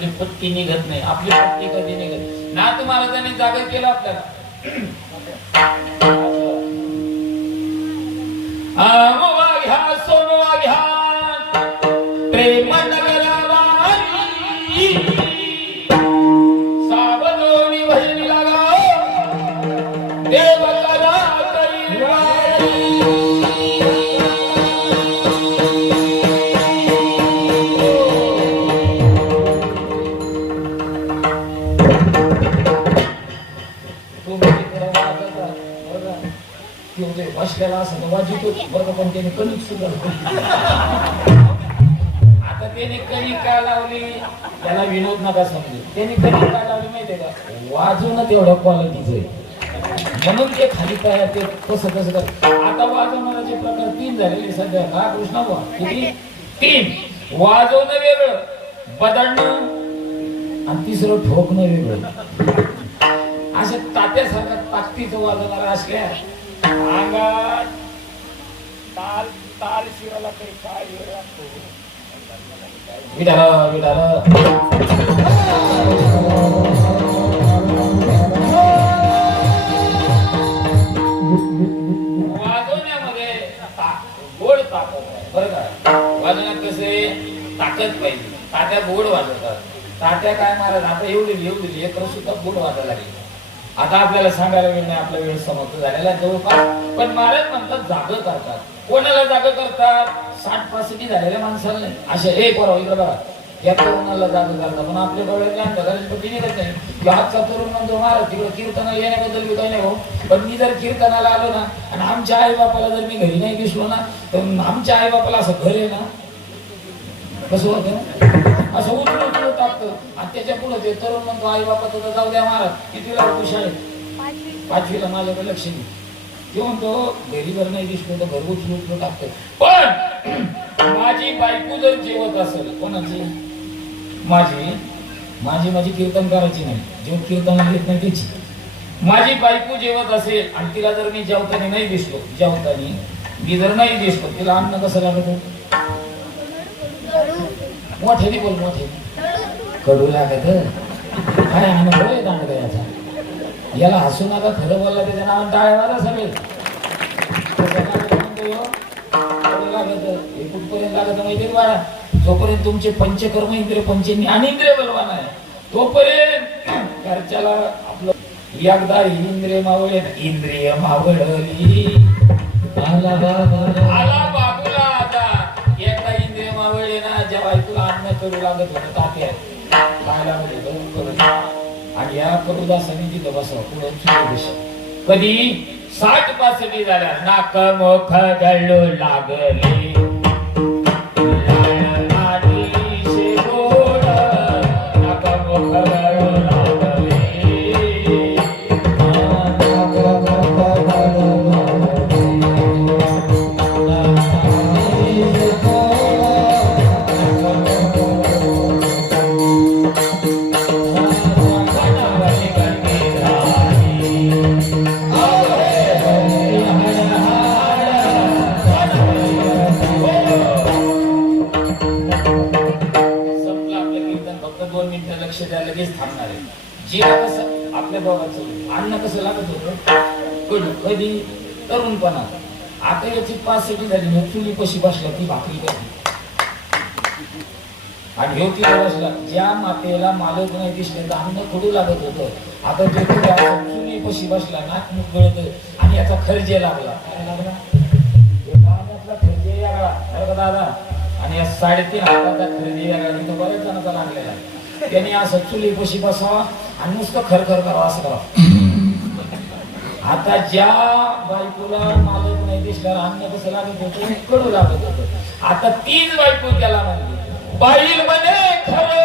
आपली पत्ती निघत नाही, आपली पत्ती कधी निघत ना. तुम्हाला त्याने जागा केलं आपल्याला. घ्या सोनवा घ्या प्रेम नगरावारी सावधोनी भजनी लागा देव करा बसलेला असं वाजितो बरोबर, पण त्याने कणिक सुद्धा आता त्याने कणिक का लावली त्याला विनोद नका समजू. त्याने कणिक का लावली माहितीये का, वाजवणं तेवढ्या क्वालिटीचं आहे म्हणून ते खाली तयार ते कसं कसं कर. आता वाजवणारे प्रकार 3 झालेले सध्या. हा कृष्णा बुवा किती 3. वाजवणं वेगळं, बदलणं आणि तिसरं ठोकणं वेगळं. अशा तात्यासारखा ताकदीचं वाजवणारा असल्या अंगात ताल ताल शिवाला तरी काय विडार विडार वाजवण्यामध्ये गोड ताकद आहे बरं का. वाजवण्यात कसे ताकद पाहिजे. तात्या गोड वाजवतात. तात्या काय महाराज आता एवढी लेकरं सुद्धा गोड वाजायला लागली. आता आपल्याला सांगायला वेळ नाही, आपला वेळ समाप्त झालेला जवळपास. पण महाराज म्हणतात जाग करतात. कोणाला जाग करतात? 60-65 झालेल्या माणसाला नाही. अशा एक बरोबर इकडे बघा या तरुणाला जाग करतात. पण आपल्या डोळ्यातल्या अंधकाराची निघत नाही. आजचा तरुण म्हणतो महाराज तिकडे कीर्तनाला येण्याबद्दल मी काही नाही हो, पण मी जर कीर्तनाला आलो ना आणि आमच्या आई बापाला जर मी घरी नाही दिसलो ना तर आमच्या आई बापाला असं घर आहे ना कसं होतं असं उचलून टाकतं. आणि त्याच्या पुढे ते तरुण म्हणतो आई बापा तर जाऊ द्या महाराज कितीला होतो शाळेत 5वीला माझ्याकडे लक्ष नाही. ते म्हणतो घरी जर नाही दिसलो तर घर उचलून टाकतं. पण माझी बायको जर जेवत असेल, कोणाची माझी कीर्तन करायची नाही, जेव कीर्तन येत नाही त्याची. माझी बायको जेवत असेल आणि तिला जर मी जेवताना नाही दिसलो, मी जर नाही दिसलो तिला अन्न कसं लागत मोठ्याने बोल मोठे कडू लागत. काय अनुभव आहे दांड याचा. याला हसू नका, खरं बोलला त्याच्या नावाने टाळ्या सगळे लागत. हे कुठपर्यंत लागत माहिती बाळा, जोपर्यंत तुमचे पंचकर्म इंद्रिय पंचेंद्रिय आणि इंद्रिय बलवान आहे तोपर्यंत घरच्याला आपलं एकदा इंद्रिय मावळे इंद्रिय मावळली आला बाबूला. आता एकदा इंद्रिय मावळे ना ज्या बायकोला अन्न करू लागत होतं तात्या काय लागत होतं आणि या करुदासाने तिथं बसवा पुढे कधी 60-65 झाल्या नाक मोख गळू लागले लगेच थांबणार आहे. जेव्हा कसं आपल्या बाबाचं अन्न कसं लागत होतं कधी तरुणपणा. आता याची 5 झाली चुली कशी बसला ती भाकरी कशी आणि हे तिला बसला. ज्या मातेला मालक नाही दिसले तर अन्न कडू लागत होतं. आता जे चुली कशी बसला नाक मुख गळत आणि याचा खर्जे लागला. काय लागला? खर्जे वेगळा बरं का दादा. आणि या 3.5 हाताचा खर्जे वेगळा तो बऱ्याच जणांचा लागलेला. त्यांनी असं चुली पशी बसावा आणि नुसतं खरखर करावं असं करावं. आता ज्या बायकोला मालक नाही दिसल्यावर अन्न कसं लागत होतं कडू लागत होतं. आता 3 बायको त्याला म्हणली बाईल म्हणे खरे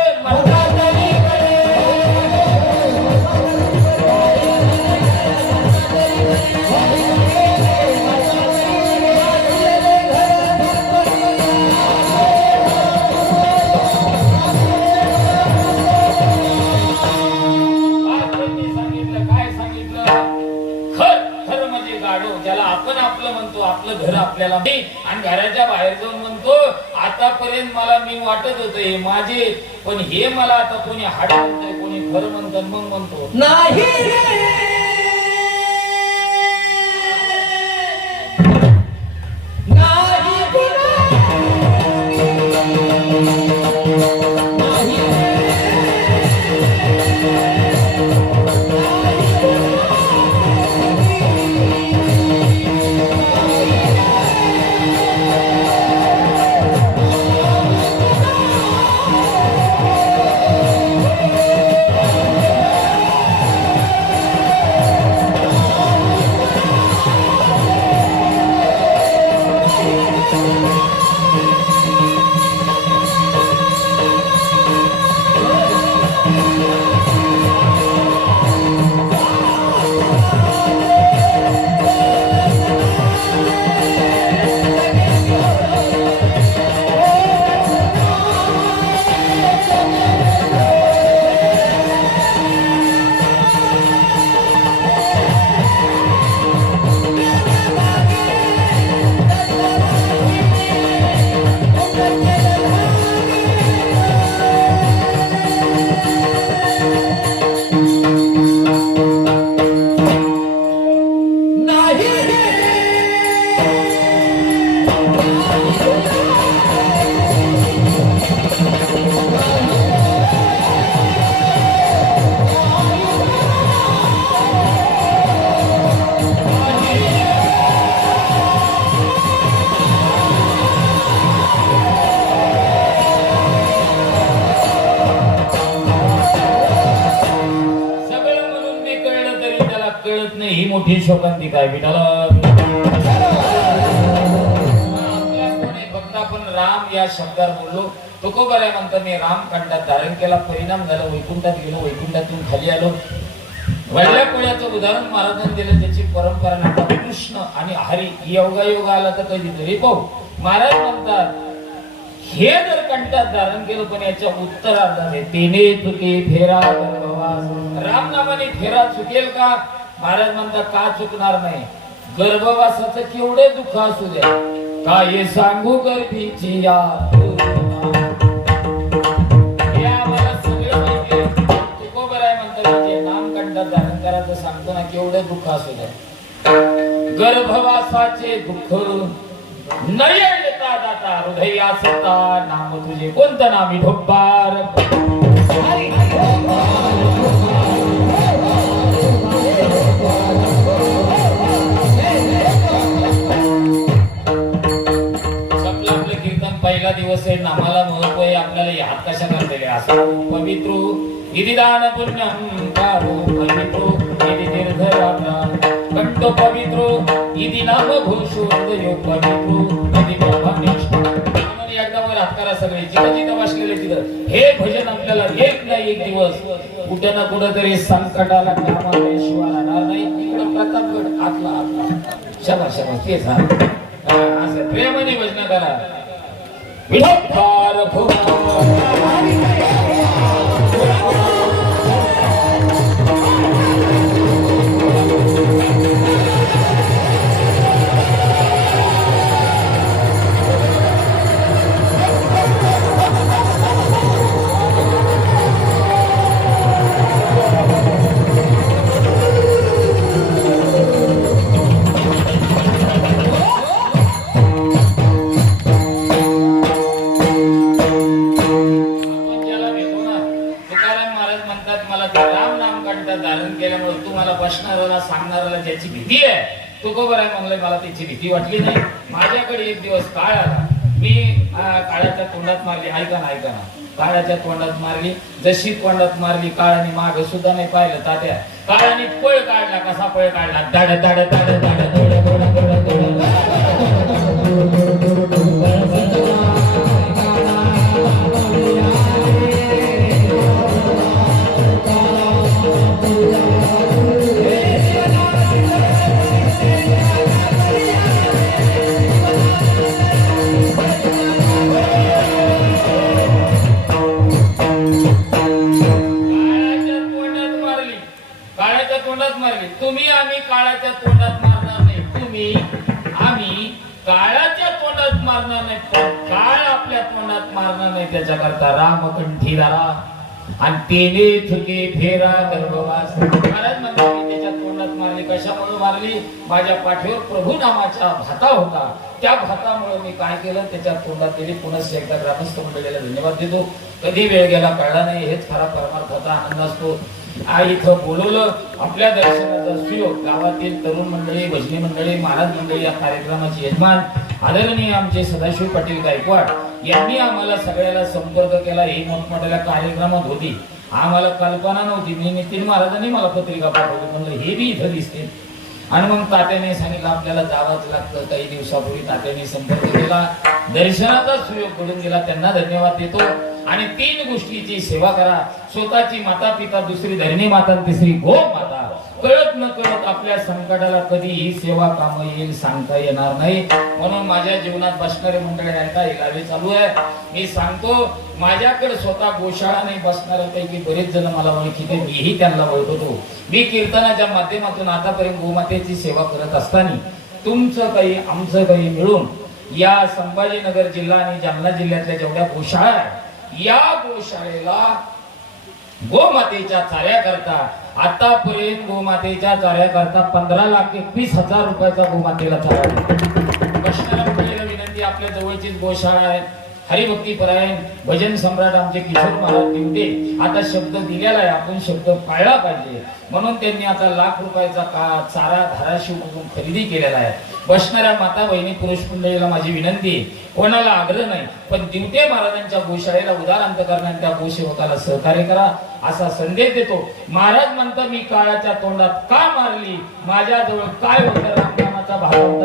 आपलं घर आपल्याला आणि घराच्या बाहेर जाऊन म्हणतो आतापर्यंत मला मी वाटत होतं हे माझे, पण हे मला आता कोणी हाड म्हणतंय, कोणी खरं म्हणतात, मग म्हणतो नाही मोठी शोकांतिका आहे विठाला. आपल्या कोणी भक्त आपण राम या शब्दावर बोललो. तुकोबर आहे म्हणतात मी राम कंठात धारण केला, परिणाम झाला, वैकुंठात गेलो, वैकुंठातून खाली आलो. वडल्या पुण्याचं उदाहरण महाराजांनी दिलं, त्याची परंपरा नाटा कृष्ण आणि हरी योगायोग आला तर कधीतरी पाहू. महाराज म्हणतात हे जर कंठात धारण केलं, पण याच्या उत्तरार्धात तिने चुके फेरा गर्भवास. राम नामाने फेरा चुकेल का? महाराज म्हणतात का चुकणार नाही. गर्भवासाचं केवढे दुःख असू द्या, काय सांगू गर्भीची या आम्हाला सगळं माहिती. तुकोबर आहे म्हणतात जे नाम कंठात धारण करायचं सांगतो ना, केवढे दुःख असू द्या. गर्भवासाचे दुःख न येता दाता हृदयासता नाम तुझे कोणतं नामी ढोब्बार. पहिला दिवस आहे, नामाला महत्व आहे. आपल्याला याद कशा करता असं पवित्रो विधिदान पुण्यम कारो पवित्रो विधी तीर्थयात्रा कंठो पवित्रो विधी नाम घोषो हृदयो पवित्रो विधी ब्रह्मनिष्ठ. एकदा वर हात करा सगळे, जिथं जिथं बसलेले तिथं हे भजन आपल्याला एक नाही एक दिवस कुठं ना कुठं तरी संकटाला कामाशिवाय राहणार नाही. तिकडं प्रतापगड आतला आतला शाबास शाबास तेच असं प्रेमाने भजन करा. विठ्ठल बसणाऱ्याला सांगणाऱ्याला ज्याची भीती आहे, तुकोबर आहे म्हणलं मला त्याची भीती वाटली नाही. माझ्याकडे एक दिवस काळ आला, मी काळाच्या तोंडात मारली. ऐका ना काळाच्या तोंडात मारली. जशी तोंडात मारली काळाने माग सुद्धा नाही पाहिलं तात्या. काळाने पळ काढला. कसा पळ काढला? दाड दाड दाड दाड तुम्ही आम्ही काळाच्या तोंडात मारणार नाही. तुम्ही आम्ही काळाच्या तोंडात मारणार नाही. काळ आपल्या मारणार नाही त्याच्याकरता रामकंठी धरा आणि तेने थुके फेरा गर्भवास. महाराज म्हणतात मी त्याच्या तोंडात मारली. कशामुळे मारली? माझ्या पाठीवर प्रभू नामाचा भाता होता. त्या भातामुळे मी काय केलं, त्याच्या तोंडात दिली. पुन्हा एकदा ग्रामस्थ मंडळीला धन्यवाद देतो. कधी वेळ गेला कळला नाही. हेच खरा परमार्थाचा आनंद असतो. इथं बोलवलं, आपल्या दर्शनाचा सुयोग गावातील तरुण मंडळी, भजनी मंडळी, महाराज मंडळी, या कार्यक्रमाचे यजमान आदरणीय आमचे सदाशिव पाटील गायकवाड यांनी आम्हाला सगळ्याला संपर्क केला. ही मोठमोठ्या कार्यक्रमात होती, आम्हाला कल्पना नव्हती. मी नितीन महाराजांनी मला पत्रिका पाठवली, म्हणलं हे बी इथं दिसते. आणि मग तात्याने सांगितलं आपल्याला जावंच लागतं. काही दिवसापूर्वी तात्याने संपर्क केला, दर्शनाचा सुयोग घडून गेला. त्यांना धन्यवाद देतो. आणि 3 गोष्टीची सेवा करा. स्वतःची माता पिता, दुसरी धरणी माता, तिसरी गो माता. कळत न कळत आपल्या संकटाला कधी ही सेवा काम येईल सांगता येणार नाही. म्हणून माझ्या जीवनात बसणारे मंडळी ऐका, हे गावी चालू आहे. मी सांगतो, माझ्याकडे स्वतः गोशाळा नाही बसणाऱ्यापैकी बरेच जण मला ओळखीते, मीही त्यांना ओळखतो. मी कीर्तनाच्या माध्यमातून आतापर्यंत गोमातेची सेवा करत असताना तुमचं काही आमचं काही मिळून या संभाजीनगर जिल्हा आणि जालना जिल्ह्यातल्या जेवढ्या गोशाळा आहेत, या गोशाळेला गोमातेच्या चाऱ्या करता आतापर्यंत गोमातेच्या चाऱ्या करता 15,21,000 रुपयाचा गोमातेला चारा. बसणाऱ्या मंडळीला विनंती, आपल्या जवळचीच गोशाळा आहे, हरिभक्ती परायण भजन सम्राट आमचे किशोर महाराज दिवटे आता शब्द दिलेला आहे, आपण शब्द पाळला पाहिजे. म्हणून त्यांनी आता लाख रुपयाचा चारा धाराशिव मधून खरेदी केलेला आहे. बसणाऱ्या माता बहिणी पुरुष मंडळीला माझी विनंती, कोणाला आग्रह नाही, पण दिवटे महाराजांच्या गोशाळेला उदार अंतकरणाने त्या गोसेवकाला सहकार्य करा असा संदेश देतो. महाराज म्हणतात मी काळाच्या तोंडात का मारली, माझ्याजवळ काय होतं रामनामाचा भाव.